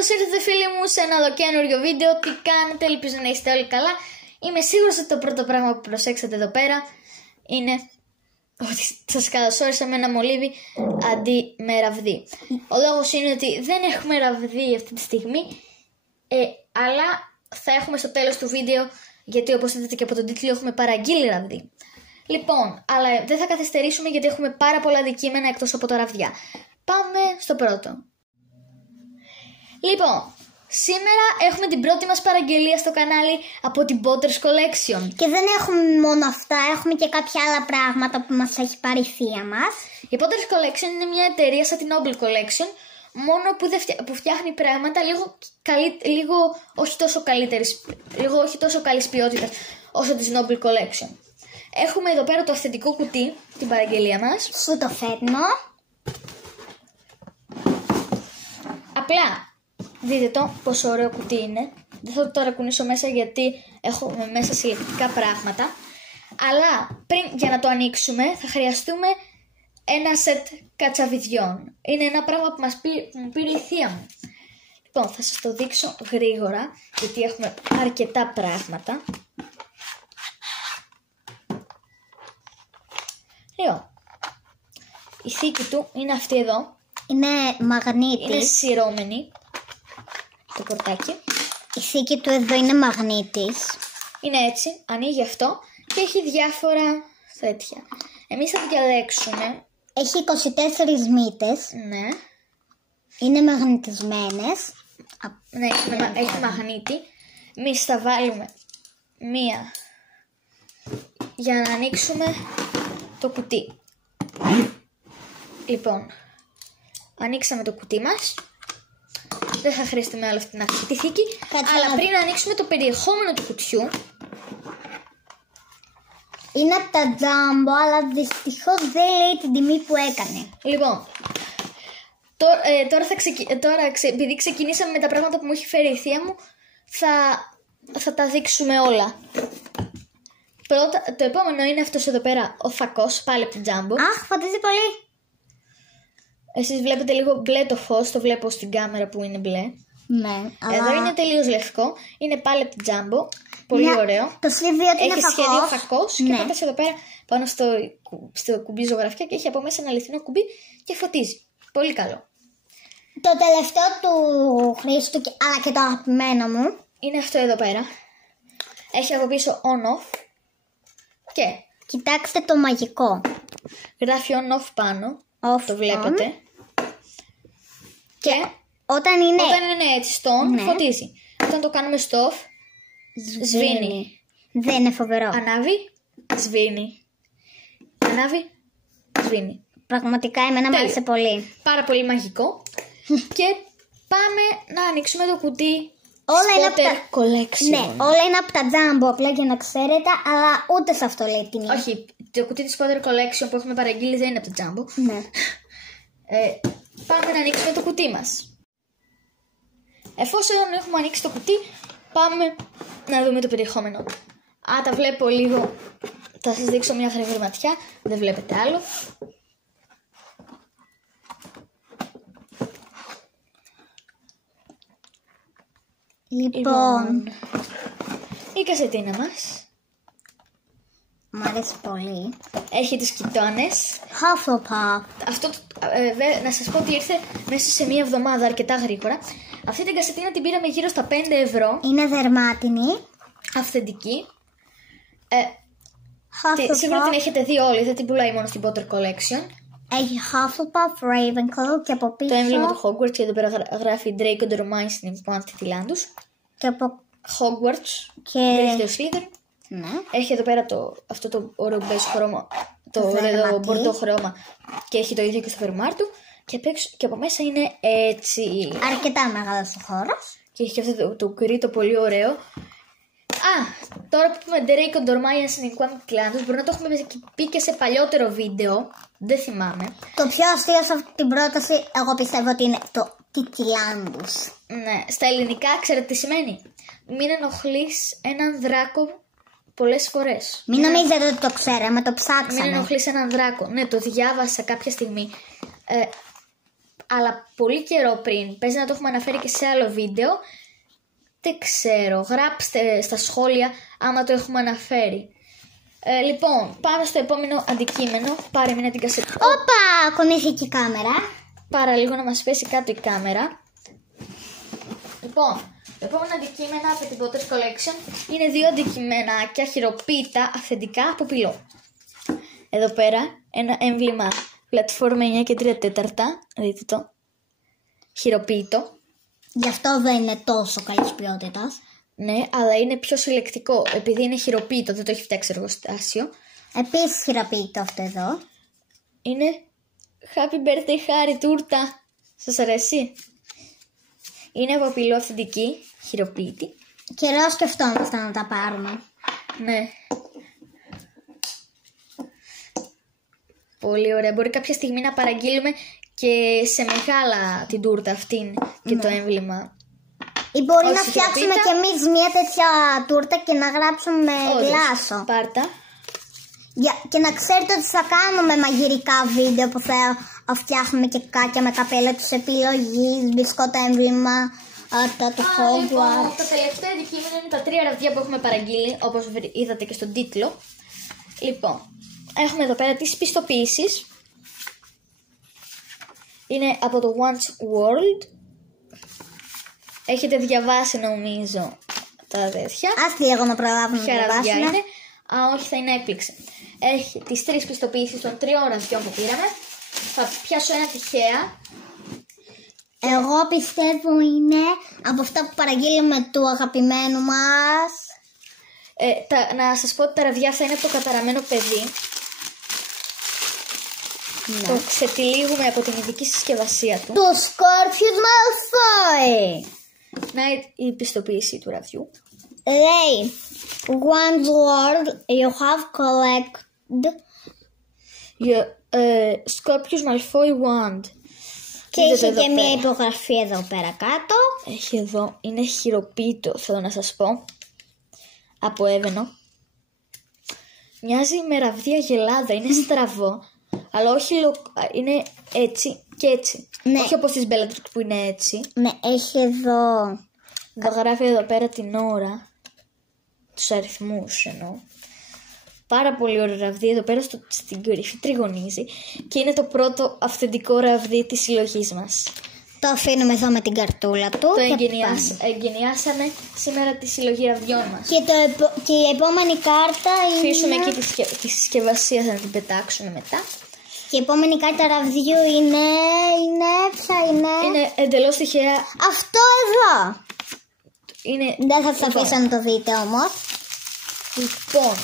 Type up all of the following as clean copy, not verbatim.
Καλώς ήρθατε φίλοι μου σε ένα ολοκαίνουργιο βίντεο. Τι κάνετε, ελπίζω να είστε όλοι καλά. Είμαι σίγουρος ότι το πρώτο πράγμα που προσέξατε εδώ πέρα είναι ότι σας καλωσόρισα με ένα μολύβι αντί με ραβδί. Ο λόγος είναι ότι δεν έχουμε ραβδί αυτή τη στιγμή, αλλά θα έχουμε στο τέλος του βίντεο, γιατί όπως είδατε και από τον τίτλο έχουμε παραγγείλει ραβδί. Λοιπόν, αλλά δεν θα καθυστερήσουμε γιατί έχουμε πάρα πολλά αντικείμενα εκτός από τα ραβδιά. Πάμε στο πρώτο. Λοιπόν, σήμερα έχουμε την πρώτη μας παραγγελία στο κανάλι από την Potter's Collection. Και δεν έχουμε μόνο αυτά, έχουμε και κάποια άλλα πράγματα που μας έχει πάρει η θεία μας. Η Potter's Collection είναι μια εταιρεία σαν την Noble Collection, μόνο που φτιάχνει πράγματα λίγο όχι τόσο καλής ποιότητας όσο της Noble Collection. Έχουμε εδώ πέρα το αυθεντικό κουτί, την παραγγελία μας. Σου το φέρνω. Απλά δείτε το πόσο ωραίο κουτί είναι. Δεν θα το ταρακουνήσω μέσα γιατί έχουμε μέσα συλλεκτικά πράγματα. Αλλά για να το ανοίξουμε θα χρειαστούμε ένα σετ κατσαβιδιών. Είναι ένα πράγμα που μου πήρε η θεία μου. Λοιπόν, θα σας το δείξω γρήγορα γιατί έχουμε αρκετά πράγματα. Λοιπόν, η θήκη του είναι αυτή εδώ. Είναι μαγνήτης. Είναι σειρώμενη το πορτάκι. Η θήκη του εδώ είναι μαγνήτης. Είναι έτσι, ανοίγει αυτό και έχει διάφορα τέτοια. Εμείς θα διαλέξουμε. Έχει 24 μύτες. Ναι. Είναι μαγνητισμένες. Ναι, έχει μαγνήτη. Εμείς θα βάλουμε μία για να ανοίξουμε το κουτί. Λοιπόν, ανοίξαμε το κουτί μας. Δεν θα χρειαστούμε άλλο αυτή την αρχική θήκη. Αλλά πριν ανοίξουμε το περιεχόμενο του κουτιού. Είναι από τα Jumbo, αλλά δυστυχώς δεν λέει την τιμή που έκανε. Λοιπόν, τώρα επειδή ξεκινήσαμε με τα πράγματα που μου έχει φέρει η θεία μου, θα τα δείξουμε όλα. Πρώτα, το επόμενο είναι αυτός εδώ πέρα, ο φακός, πάλι από την Jumbo. Αχ, φωτίζει πολύ. Εσείς βλέπετε λίγο μπλε το φως, το βλέπω στην κάμερα που είναι μπλε. Ναι, αλλά εδώ είναι τελείως λευκό, είναι πάλι από την Jumbo, πολύ ωραίο. Το σχέδιο του είναι έχει φακός. σχέδιο φακός Ναι. και πέτασε εδώ πέρα πάνω στο κουμπί ζωγραφιά και έχει από μέσα ένα αληθινό κουμπί και φωτίζει. Πολύ καλό. Το τελευταίο του Χρήστου, αλλά και το αγαπημένο μου, είναι αυτό εδώ πέρα. Έχει από πίσω on-off και κοιτάξτε το μαγικό. γράφει on-off πάνω. Off, το βλέπετε. Και όταν είναι έτσι στο on, ναι, φωτίζει. Όταν το κάνουμε στο off, σβήνει. Δεν είναι φοβερό. Ανάβει, σβήνει. Ανάβει, σβήνει. Πραγματικά εμένα μου άρεσε πολύ. Πάρα πολύ μαγικό. Και πάμε να ανοίξουμε το κουτί. Όλα είναι από τα Collection. Ναι, όλα είναι από τα Jumbo, απλά για να ξέρετε, αλλά ούτε σε αυτό λέει τιμή. Όχι, το κουτί της Potter Collection που έχουμε παραγγείλει δεν είναι από τα Jumbo. Ναι. Πάμε να ανοίξουμε το κουτί μας. Εφόσον έχουμε ανοίξει το κουτί, πάμε να δούμε το περιεχόμενο. Τα βλέπω λίγο. Θα σας δείξω μια γρήγορη ματιά. Δεν βλέπετε άλλο. Λοιπόν, η κασετίνα μας. μου αρέσει πολύ. Έχει τις κοιτώνες. Hufflepuff. Αυτό, να σας πω ότι ήρθε μέσα σε μία εβδομάδα αρκετά γρήγορα. Αυτή την κασετίνα την πήραμε γύρω στα 5 ευρώ. Είναι δερμάτινη. Αυθεντική. Σίγουρα Hufflepuff. την έχετε δει όλοι, δεν την πουλάει μόνο στην Potter Collection. Έχει Hufflepuff, Ravenclaw και από πίσω. Το έμβλημα του Hogwarts και εδώ πέρα γράφει Draco Dormammu στην υπομάθη Τιλάντους. Και από Hogwarts, και Gryffindor Slytherin. ναι. Έχει εδώ πέρα αυτό το ωραίο μπέζ χρώμα, το ωραίο μπορτό χρώμα και έχει το ίδιο και στο φερμάρ του. Και από μέσα είναι έτσι. Αρκετά μεγάλος ο χώρος. Και έχει και αυτό το γκρι το πολύ ωραίο. Τώρα που πούμε Draco Dormammu στην υπομάθη Τιλάντους, μπορεί να το έχουμε πει και σε παλιότερο βίντεο. Δεν θυμάμαι. Το πιο αστείο σε αυτή την πρόταση, εγώ πιστεύω ότι είναι το Τιτιλάντους. Ναι, στα ελληνικά ξέρετε τι σημαίνει? Μην ενοχλείς έναν δράκο πολλές φορές. Μην νομίζετε ότι το ξέραμε, το ψάξαμε. Μην ενοχλείς έναν δράκο. Ναι, το διάβασα κάποια στιγμή. αλλά πολύ καιρό πριν. Παίζει να το έχουμε αναφέρει και σε άλλο βίντεο. Δεν ξέρω, γράψτε στα σχόλια άμα το έχουμε αναφέρει. Λοιπόν, πάμε στο επόμενο αντικείμενο. Πάρε μια την κασέτα. Όπα, κονήθηκε η κάμερα. Πάρα λίγο να μας πέσει κάτω η κάμερα. Λοιπόν, το επόμενο αντικείμενο από την Potter's Collection είναι 2 αντικειμενάκια χειροποίητα αυθεντικά από πυλό. Εδώ πέρα ένα έμβλημα πλατφόρμα 9 και 3/4. Δείτε το. Χειροποίητο. Γι' αυτό δεν είναι τόσο καλής ποιότητας. Ναι, αλλά είναι πιο συλλεκτικό. Επειδή είναι χειροποίητο, δεν το έχει φτιάξει εργοστάσιο. Επίσης χειροποίητο αυτό εδώ. Είναι Happy Birthday Harry τούρτα. Σας αρέσει? Είναι από πυλό αυθεντική, χειροποίητη. Καιρό σκεφτόμαστε να τα πάρουμε. Ναι. Πολύ ωραία. Μπορεί κάποια στιγμή να παραγγείλουμε και σε μεγάλα την τούρτα αυτήν και το έμβλημα. Ή μπορεί Όχι να φτιάξουμε χειροποίητα. κι εμείς μια τέτοια τούρτα και να γράψουμε γλάσο. Πάρτα. Και να ξέρετε ότι θα κάνουμε μαγειρικά βίντεο που θα φτιάχνουμε και κάκια με καπέλα της επιλογής, μπισκότα έμβλημα, του Λοιπόν, Hogwarts. το τελευταίο αντικείμενο είναι τα 3 ραβδιά που έχουμε παραγγείλει, όπως είδατε και στον τίτλο. Λοιπόν, έχουμε εδώ πέρα τις πιστοποιήσεις. Είναι από το Once World. Έχετε διαβάσει νομίζω τα τέτοια. Ας λίγο να προλάβουμε να Ποια ραβδιά διαβάσουμε. είναι? Όχι, θα είναι έκπληξη. Έχει τις 3 πιστοποιήσεις των 3 ραβδιών που πήραμε. Θα πιάσω ένα τυχαία. Εγώ πιστεύω είναι από αυτά που παραγγείλουμε του αγαπημένου μας. Να σας πω ότι τα ραβδιά αυτά είναι από το καταραμένο παιδί. Ναι. Το ξετυλίγουμε από την ειδική συσκευασία του. Το Scorpius Malfoy. Να η πιστοποίηση του ραβδιού. Λέει, One's World you have collected. Scorpius Malfoy Wand. Και Δείτε έχει εδώ και μια πέρα. υπογραφή εδώ πέρα κάτω. Έχει εδώ, είναι χειροποίητο, θέλω να σας πω. Από έβαινο. Μοιάζει με ραβδί αγελάδα, είναι στραβό. Αλλά όχι, είναι έτσι και έτσι. Ναι. Όχι όπως τις Bellatrix που είναι έτσι. Ναι, έχει εδώ. Θα γράφει εδώ πέρα την ώρα. Τους αριθμούς εννοώ. Πάρα πολύ ωραίο ραβδί. Εδώ πέρα στην κορυφή τριγωνίζει. Και είναι το πρώτο αυθεντικό ραβδί της συλλογής μας. Το αφήνουμε εδώ με την καρτούλα του. Το και εγκαινιάσαμε σήμερα τη συλλογή ραβδιών μας. και η επόμενη κάρτα είναι. Αφήσουμε εκεί τη συσκευασία, θα την πετάξουμε μετά. Και η επόμενη κάρτα ραβδιού είναι. Ποια είναι? Είναι εντελώς τυχαία. Αυτό εδώ! Είναι... Δεν θα σας αφήσω να το δείτε όμως. Λοιπόν,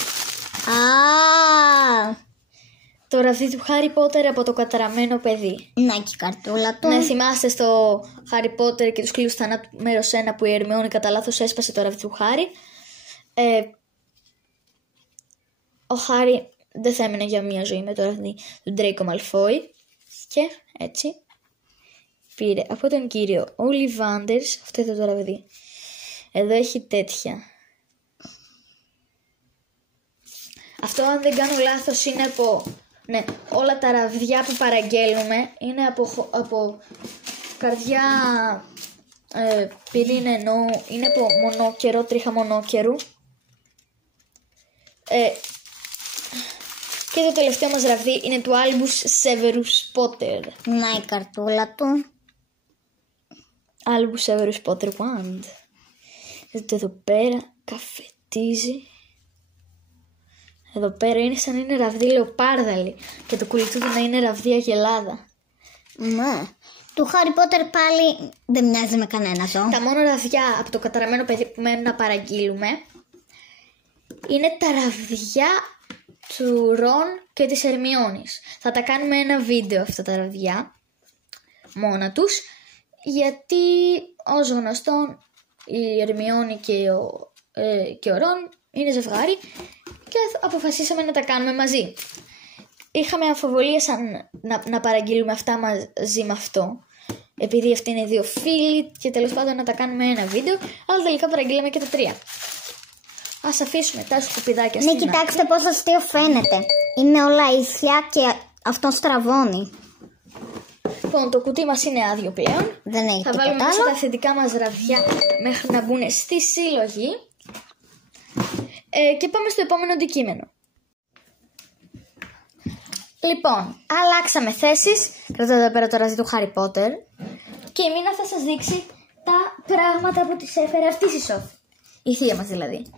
το ραβδί του Harry Potter από το καταραμένο παιδί. Να και η καρτούλα του. Να θυμάστε στο Harry Potter και τους κλείους θανάτου μέρος 1 που η Ερμιόνη κατά λάθος έσπασε το ραβδί του Harry. Ο Harry δεν θα έμενε για μία ζωή με το ραβδί του Draco Malfoy. Και έτσι πήρε από τον κύριο Ollivanders αυτό εδώ το ραβδί. Εδώ έχει τέτοια. Αυτό, αν δεν κάνω λάθος, είναι από... Ναι, όλα τα ραβδιά που παραγγέλνουμε είναι από καρδιά πυρήνα, εννοώ, είναι από μονόκερο, τρίχα μονόκερου. Και το τελευταίο μας ραβδί είναι του Albus Severus Potter. Να η καρτούλα του. Albus Severus Potter Wand. Δείτε εδώ πέρα, καφετίζει. Εδώ πέρα είναι σαν να είναι ραβδί λεοπάρδαλη και το κουλιτού του να είναι ραβδί αγελάδα. Ναι. Του Harry Potter πάλι δεν μοιάζει με κανένα ζώο. Τα μόνο ραβδιά από το καταραμένο παιδί που μένουν να παραγγείλουμε είναι τα ραβδιά του Ρον και της Ερμιόνης. Θα τα κάνουμε ένα βίντεο αυτά τα ραβδιά μόνα τους, γιατί ως γνωστόν η Ερμιόνη και ο Ρον είναι ζευγάρι και αποφασίσαμε να τα κάνουμε μαζί. Είχαμε αμφιβολίες να παραγγείλουμε αυτά μαζί με αυτό, επειδή αυτοί είναι 2 φίλοι και τέλος πάντων να τα κάνουμε ένα βίντεο, αλλά τελικά παραγγείλαμε και τα 3. Ας αφήσουμε τα σκουπιδάκια στην άκρη. Κοιτάξτε πόσο αστείο φαίνεται. Είναι όλα ίσια και αυτό στραβώνει. Λοιπόν, το κουτί μας είναι άδειο πλέον. Δεν έχει Θα τίποτα βάλουμε μέσα άλλο. τα αυθεντικά μας ραβδιά μέχρι να μπουν στη συλλογή. Και πάμε στο επόμενο αντικείμενο. Λοιπόν, αλλάξαμε θέσεις. Κρατάω εδώ πέρα το ραζί του Harry Potter. Και η Μίνα θα σας δείξει τα πράγματα που της έφερε αυτή η Σόφη. Η θεία μας δηλαδή.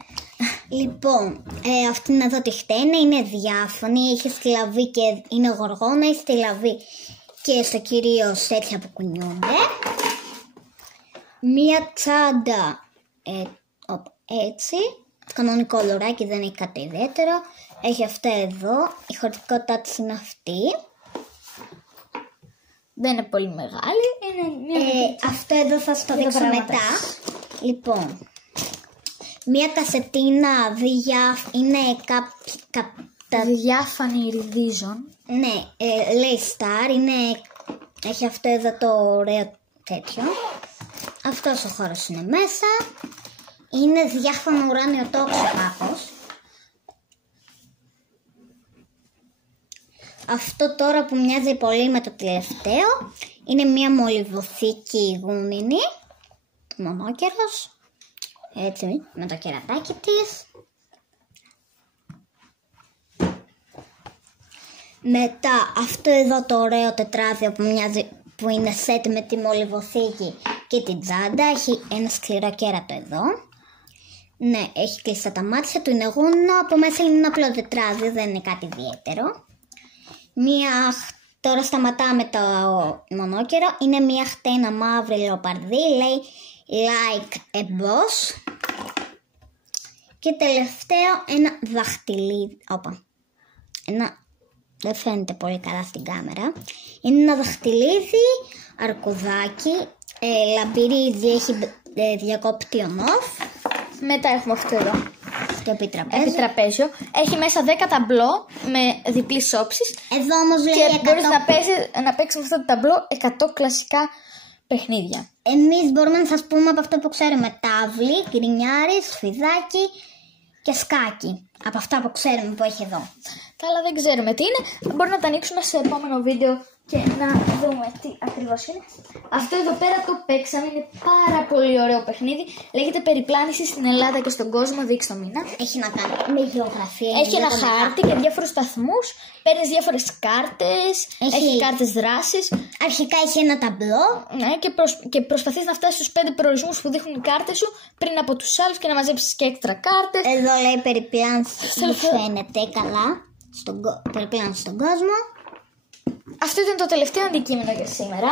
Λοιπόν, αυτήν εδώ τη χτένα είναι διάφανη, έχει στυλαβή και είναι γοργόνα, έχει στυλαβή και στο κυρίως τέτοια που κουνιούνται. Μία τσάντα έτσι, κανονικό λουράκι, δεν έχει κάτι ιδιαίτερο. Έχει αυτά εδώ, η χωρητικότητά της είναι αυτή. Δεν είναι πολύ μεγάλη, είναι μια Αυτό εδώ θα στο δείξω πράγματα. μετά. Λοιπόν, μία κασετίνα είναι τα διάφανη ηριδίζων. ναι, λέει Star, έχει αυτό εδώ το ωραίο τέτοιο. Αυτός ο χώρος είναι μέσα. Είναι διάφανο ουράνιο τόξο κάπως. Αυτό τώρα που μοιάζει πολύ με το τελευταίο είναι μία μολυβοθήκη γούνινη, μονόκερος, έτσι με το κερατάκι της. Μετά αυτό εδώ το ωραίο τετράδιο που μοιάζει, που είναι σετ με τη μολυβοθήκη και την τσάντα, έχει ένα σκληρό κέρατο εδώ. Ναι, έχει κλειστά τα μάτια του, είναι γούνινο, από μέσα είναι ένα απλό τετράδιο, δεν είναι κάτι ιδιαίτερο. Τώρα σταματάμε το μονόκερο, είναι μία χτένα μαύρη λεοπαρδί, λέει like a boss. Και τελευταίο ένα δαχτυλίδι, δεν φαίνεται πολύ καλά στην κάμερα. Είναι ένα δαχτυλίδι, αρκουδάκι, λαμπυρίδι, έχει διακόπτη on-off. Μετά έχουμε αυτό εδώ. Το επιτραπέζιο. Έχει μέσα 10 ταμπλό με διπλής όψης. Εδώ όμως λέει και 100... μπορείς να παίξεις με αυτό το ταμπλό 100 κλασικά παιχνίδια. Εμείς μπορούμε να σας πούμε από αυτό που ξέρουμε: τάβλη, γκρινιάρι, σφιδάκι και σκάκι. Από αυτά που ξέρουμε που έχει εδώ. Τα άλλα δεν ξέρουμε τι είναι. Μπορούμε να τα ανοίξουμε σε επόμενο βίντεο και να δούμε τι ακριβώς είναι. Αυτό εδώ πέρα το παίξαμε. Είναι πάρα πολύ ωραίο παιχνίδι. Λέγεται Περιπλάνηση στην Ελλάδα και στον κόσμο. Δείξτε το Μίνα. Έχει να κάνει με γεωγραφία. Έχει ένα χάρτη και διάφορους σταθμούς. Παίρνεις διάφορες κάρτες. Έχει κάρτες δράσης. Αρχικά έχει ένα ταμπλό. Ναι, και προσπαθείς να φτάσεις στους 5 προορισμούς που δείχνουν οι κάρτες σου πριν από τους άλλους και να μαζέψεις και έξτρα κάρτες. Εδώ λέει περιπλάνηση. Δεν φαίνεται καλά. Περιπλάνηση στον κόσμο. Αυτό ήταν το τελευταίο αντικείμενο για σήμερα.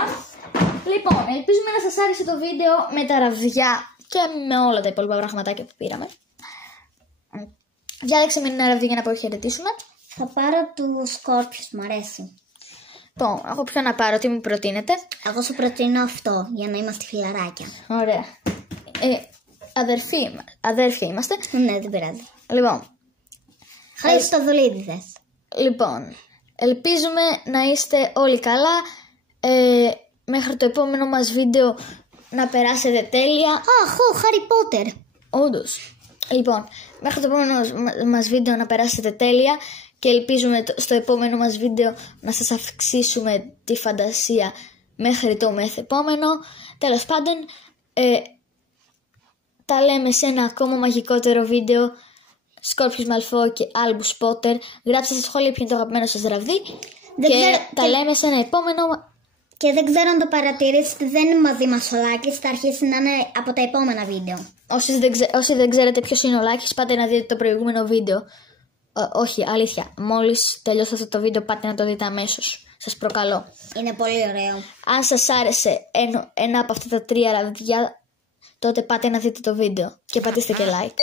Λοιπόν, ελπίζουμε να σας άρεσε το βίντεο με τα ραβδιά και με όλα τα υπόλοιπα πραγματάκια που πήραμε. Διάλεξε με ένα ραβδί για να αποχαιρετήσουμε. Θα πάρω του Σκόρπιους, μου αρέσει. Λοιπόν, εγώ ποιο να πάρω, τι μου προτείνετε? Εγώ σου προτείνω αυτό, για να είμαστε φιλαράκια. Ωραία. Αδέρφια είμαστε. Ναι, δεν πειράζει. Λοιπόν. Χριστοδουλίδιδες. Λοιπόν, ελπίζουμε να είστε όλοι καλά. Μέχρι το επόμενο μας βίντεο να περάσετε τέλεια. Αχ, ο Harry Potter. Όντως. Λοιπόν, μέχρι το επόμενο μας βίντεο να περάσετε τέλεια και ελπίζουμε στο επόμενο μας βίντεο να σας αυξήσουμε τη φαντασία μέχρι το μεθεπόμενο. Τέλος πάντων, τα λέμε σε ένα ακόμα μαγικότερο βίντεο. Σκόρπιος Μαλφό και Άλμπους Πότερ. Γράψτε στα σχόλια ποιο είναι το αγαπημένο σας ραβδί. Τα λέμε σε ένα επόμενο. Και δεν ξέρω αν το παρατηρήσετε, δεν είναι μαζί μας ο Λάκης, θα αρχίσει να είναι από τα επόμενα βίντεο. Όσοι δεν ξέρετε ποιος είναι ο Λάκης, πάτε να δείτε το προηγούμενο βίντεο. Όχι, αλήθεια. Μόλις τελειώσετε αυτό το βίντεο, πάτε να το δείτε αμέσως. Σας προκαλώ. Είναι πολύ ωραίο. Αν σας άρεσε ένα από αυτά τα 3 ραβδιά, τότε πάτε να δείτε το βίντεο και πατήστε και like.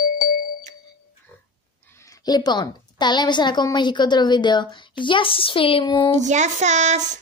Λοιπόν, τα λέμε σε ένα ακόμα μαγικότερο βίντεο. Γεια σας φίλοι μου! Γεια σας!